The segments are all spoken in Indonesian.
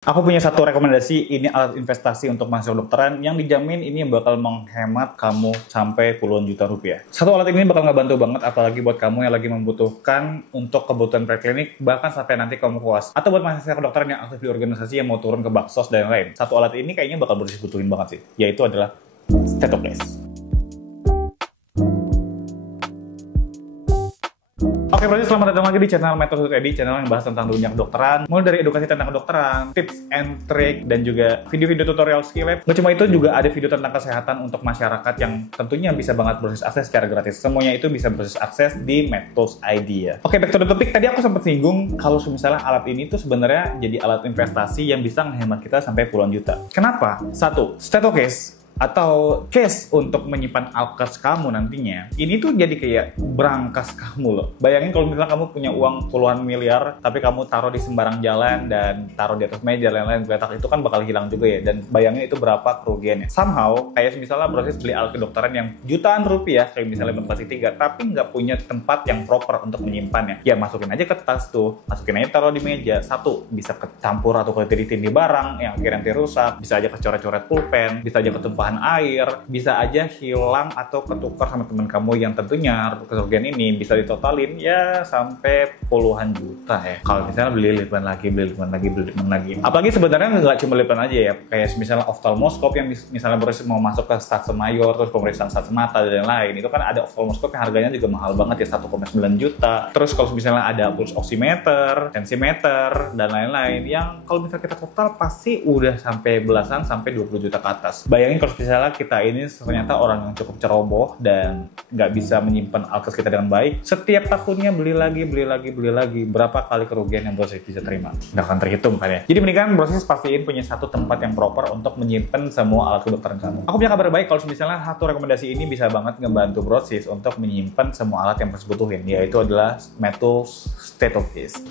Aku punya satu rekomendasi, ini alat investasi untuk mahasiswa kedokteran yang dijamin ini bakal menghemat kamu sampai puluhan juta rupiah. Satu alat ini bakal ngebantu banget, apalagi buat kamu yang lagi membutuhkan untuk kebutuhan preklinik, bahkan sampai nanti kamu puas. Atau buat mahasiswa kedokteran yang aktif di organisasi yang mau turun ke baksos dan lain-lain. Satu alat ini kayaknya bakal butuhin banget sih, yaitu adalah stethoscope. Oke, berarti selamat datang lagi di channel Metode.ed, channel yang bahas tentang dunia kedokteran, mulai dari edukasi tentang kedokteran, tips and trick, dan juga video-video tutorial skill lab. Nggak cuma itu, juga ada video tentang kesehatan untuk masyarakat yang tentunya bisa banget berbasis akses secara gratis. Semuanya itu bisa berbasis akses di Metode.id ya. Oke, back to the topic. Tadi aku sempat singgung kalau misalnya alat ini tuh sebenarnya jadi alat investasi yang bisa menghemat kita sampai puluhan juta. Kenapa? Satu, stethoscope atau case untuk menyimpan alkes kamu nantinya, ini tuh jadi kayak berangkas kamu loh. Bayangin kalau misalnya kamu punya uang puluhan miliar, tapi kamu taruh di sembarang jalan dan taruh di atas meja lain-lain geletak, itu kan bakal hilang juga ya. Dan bayangin itu berapa kerugiannya. Somehow, kayak misalnya proses beli alat kedokteran yang jutaan rupiah, kayak misalnya Bang 3, tapi nggak punya tempat yang proper untuk menyimpannya. Ya masukin aja ke tas tuh, masukin aja taruh di meja. Satu, bisa kecampur atau ketindih barang yang akhirnya nanti rusak, bisa aja kecoret-coret pulpen, bisa aja ketumpahan air, bisa aja hilang atau ketukar sama teman kamu yang tentunya kerugian ini bisa ditotalin ya sampai puluhan juta ya. Kalau misalnya beli lipan lagi. Apalagi sebenarnya nggak cuma lipan aja ya, kayak misalnya oftalmoskop yang misalnya mau masuk ke stase mayor, terus pemeriksaan stase mata dan lain-lain, itu kan ada oftalmoskop yang harganya juga mahal banget ya, 1,9 juta. Terus kalau misalnya ada pulse oximeter, tensimeter, dan lain-lain yang kalau misalnya kita total pasti udah sampai belasan sampai 20 juta ke atas. Bayangin kalau misalnya kita ini ternyata orang yang cukup ceroboh dan nggak bisa menyimpan alkes kita dengan baik, setiap tahunnya beli lagi, berapa kali kerugian yang proses bisa terima? Nggak akan terhitung kan ya. Jadi mendingan proses pastiin punya satu tempat yang proper untuk menyimpan semua alat kedokteran kamu. Aku punya kabar baik kalau misalnya satu rekomendasi ini bisa banget ngebantu proses untuk menyimpan semua alat yang proses butuhin, yaitu adalah Metode Stethoscope.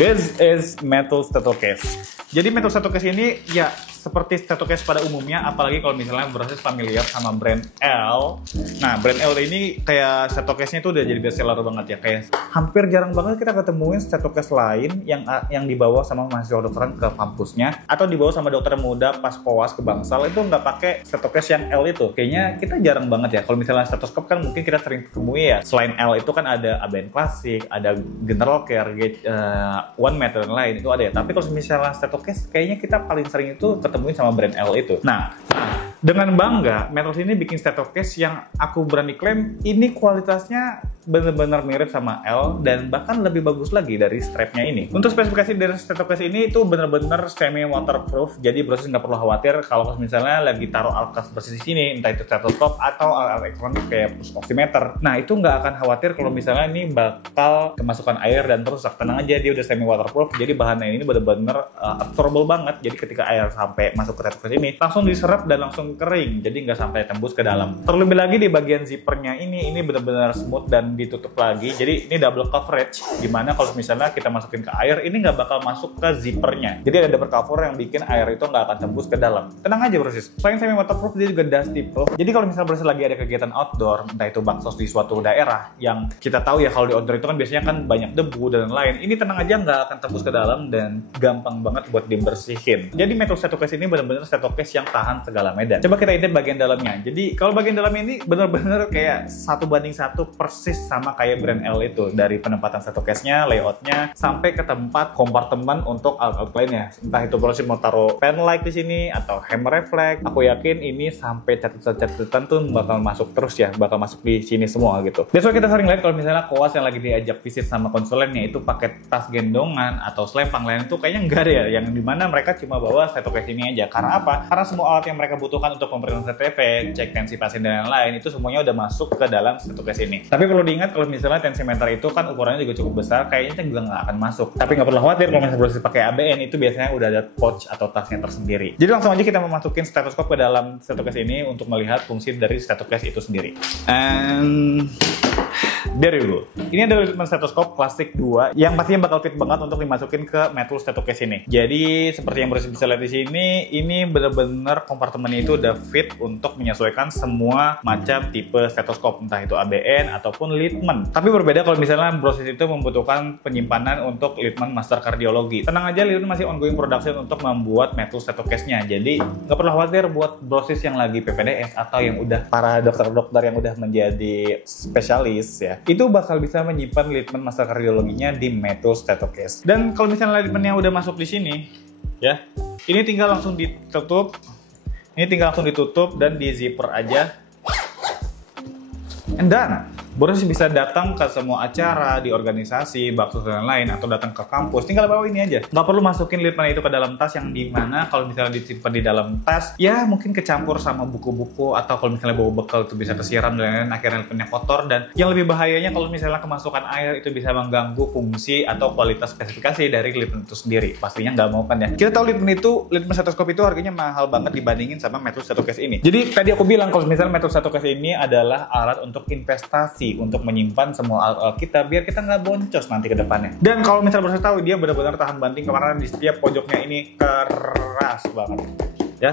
This is Metode Stethoscope. Jadi Metode Stethoscope ini ya seperti stethoscope pada umumnya, apalagi kalau misalnya berhasil familiar sama brand L. Nah, brand L ini kayak stethoscope-nya itu udah jadi best seller banget ya. Kayak hampir jarang banget kita ketemuin stethoscope lain yang dibawa sama mahasiswa kedokteran ke kampusnya atau dibawa sama dokter muda pas koas ke Bangsal itu nggak pakai stethoscope yang L itu. Kayaknya kita jarang banget ya. Kalau misalnya stethoscope kan mungkin kita sering ketemui ya. Selain L itu kan ada ABN Classic, ada General Care, One Med dan lain itu ada ya. Tapi kalau misalnya stethoscope kayaknya kita paling sering itu ketemuin sama brand L itu. Nah, dengan bangga, Metode ini bikin stethoscope yang aku berani klaim ini kualitasnya benar-benar mirip sama L dan bahkan lebih bagus lagi dari strapnya ini. Untuk spesifikasi dari stethoscope ini itu benar-benar semi waterproof, jadi proses nggak perlu khawatir kalau misalnya lagi taruh alkes bersih di sini, entah itu stethoscope atau alat elektronik kayak pulse oximeter. Nah, itu nggak akan khawatir kalau misalnya ini bakal kemasukan air dan rusak. Tenang aja, dia udah semi waterproof, jadi bahannya ini benar-benar absorbable banget. Jadi ketika air sampai masuk ke stethoscope ini langsung diserap dan langsung kering, jadi nggak sampai tembus ke dalam. Terlebih lagi di bagian zippernya ini benar-benar smooth dan ditutup lagi, jadi ini double coverage, dimana kalau misalnya kita masukin ke air ini nggak bakal masuk ke zippernya, jadi ada double cover yang bikin air itu nggak akan tembus ke dalam. Tenang aja Brosis, selain semi waterproof dia juga dusty proof, jadi kalau misalnya Brosis lagi ada kegiatan outdoor, entah itu baksos di suatu daerah yang kita tahu ya kalau di outdoor itu kan biasanya kan banyak debu dan lain, ini tenang aja nggak akan tembus ke dalam dan gampang banget buat dibersihin. Jadi Metode Stethoscope ini benar-benar stethoscope yang tahan segala medan. Coba kita intip bagian dalamnya. Jadi kalau bagian dalam ini benar-benar kayak 1:1 persis sama kayak brand L itu, dari penempatan stethoscope-nya, layoutnya, sampai ke tempat kompartemen untuk alat-alat lainnya. Entah itu proses mau taruh pen light di sini atau hammer reflex. Aku yakin ini sampai catatan tuh bakal masuk terus ya, bakal masuk di sini semua gitu. Biasanya kita sering lihat kalau misalnya koas yang lagi diajak visit sama konsulennya itu pakai tas gendongan atau selempang lain itu kayaknya enggak ada ya, yang dimana mereka cuma bawa stethoscope ini aja. Karena apa? Karena semua alat yang mereka butuhkan untuk pemeriksaan CTP, cek tensi pasien dan lain-lain itu semuanya udah masuk ke dalam stethoscope ini. Tapi perlu diingat kalau misalnya tensimeter itu kan ukurannya juga cukup besar, kayaknya juga nggak akan masuk. Tapi nggak perlu khawatir kalau misalnya proses pakai ABN itu biasanya udah ada pouch atau tasnya tersendiri. Jadi langsung aja kita memasukin stethoscope ke dalam stethoscope ini untuk melihat fungsi dari stethoscope itu sendiri. And There you go. Ini adalah Littmann stetoskop plastik 2 yang pastinya bakal fit banget untuk dimasukin ke metal stethocase ini. Jadi seperti yang bisa lihat di sini, ini bener-bener kompartemennya itu udah fit untuk menyesuaikan semua macam tipe stetoskop, entah itu ABN ataupun Littmann. Tapi berbeda kalau misalnya Brosys itu membutuhkan penyimpanan untuk Littmann Master Cardiology. Tenang aja, Littmann masih ongoing production untuk membuat metal stethocase-nya. Jadi nggak perlu khawatir buat Brosys yang lagi PPDS atau yang udah para dokter-dokter yang udah menjadi spesialis ya, itu bakal bisa menyimpan Littmann Master Cardiology-nya di metal stethocase. Dan kalau misalnya Littmann-nya udah masuk di sini ya, ini tinggal langsung ditutup. Ini tinggal langsung ditutup dan di zipper aja. And done. Brosys bisa datang ke semua acara di organisasi, bakso dan lain, atau datang ke kampus. Tinggal bawa ini aja. Nggak perlu masukin Littmann itu ke dalam tas, yang dimana kalau misalnya disimpan di dalam tas, ya mungkin kecampur sama buku-buku, atau kalau misalnya bawa bekal itu bisa kesiram dan lain-lain, akhirnya Littmann-nya kotor. Dan yang lebih bahayanya kalau misalnya kemasukan air itu bisa mengganggu fungsi atau kualitas spesifikasi dari Littmann itu sendiri. Pastinya nggak mau kan ya. Kita tahu Littmann stethoscope itu harganya mahal banget dibandingin sama metal stethocase ini. Jadi tadi aku bilang kalau misalnya metal stethocase ini adalah alat untuk investasi, untuk menyimpan semua alat kita biar kita nggak boncos nanti ke depannya. Dan kalau misalnya Brosys tahu, dia benar-benar tahan banting karena di setiap pojoknya ini keras banget ya.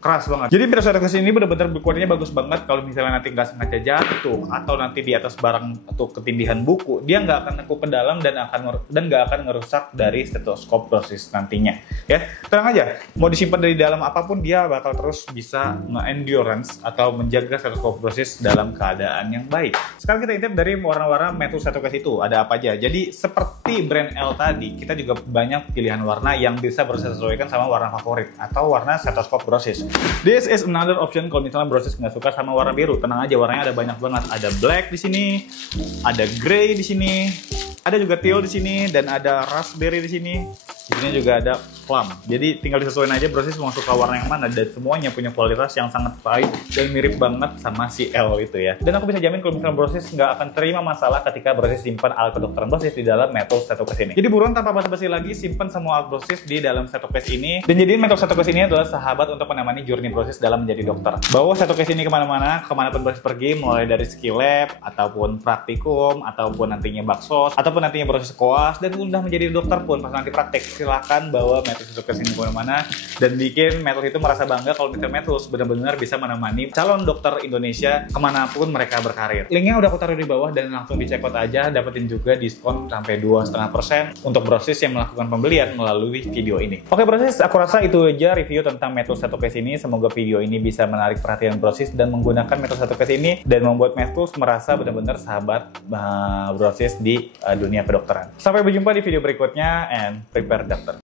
Keras banget. Jadi metal stethoscope ini benar-benar kualitasnya bagus banget. Kalau misalnya nanti nggak sengaja jatuh atau nanti di atas barang atau ketindihan buku, dia nggak akan nekuk ke dalam dan nggak akan ngerusak dari stetoskop Brosys nantinya. Ya, tenang aja. Mau disimpan dari dalam apapun, dia bakal terus bisa nge-endurance atau menjaga stetoskop Brosys dalam keadaan yang baik. Sekarang kita intip dari warna-warna metal stethoscope itu ada apa aja. Jadi seperti brand L tadi, kita juga banyak pilihan warna yang bisa Brosys sesuaikan sama warna favorit atau warna stetoskop Brosys. This is another option kalau misalnya Brosys nggak suka sama warna biru. Tenang aja, warnanya ada banyak banget. Ada black di sini, ada grey di sini, ada juga teal di sini, dan ada raspberry di sini. Di sini juga ada plum. Jadi tinggal disesuaikan aja Brosys mau suka warna yang mana, dan semuanya punya kualitas yang sangat baik dan mirip banget sama si L itu ya. Dan aku bisa jamin kalau misalnya Brosys nggak akan terima masalah ketika Brosys simpan alat kedokteran Brosys di dalam metal stethocase ini. Jadi buruan tanpa basa-basi lagi, simpan semua alat Brosys di dalam stethocase ini, dan jadiin metal stethocase ini adalah sahabat untuk menemani journey Brosys dalam menjadi dokter. Bawa stethocase ini kemana-mana, kemanapun Brosys pergi, mulai dari skill lab, ataupun praktikum, ataupun nantinya baksos, ataupun nantinya Brosys koas, dan udah menjadi dokter pun pas nanti praktek, silakan bawa metal stethocase ini kemana-mana dan bikin metal itu merasa bangga kalau misalnya metal benar-benar bisa menemani calon dokter Indonesia kemanapun mereka berkarir. Linknya udah aku taruh di bawah dan langsung dicek out aja, dapetin juga diskon sampai 2,5% untuk Brosys yang melakukan pembelian melalui video ini. Oke Brosys, aku rasa itu aja review tentang metal stethocase ini. Semoga video ini bisa menarik perhatian Brosys dan menggunakan metal stethocase ini dan membuat metal merasa benar-benar sahabat Brosys di dunia kedokteran. Sampai berjumpa di video berikutnya, and prepare doctor.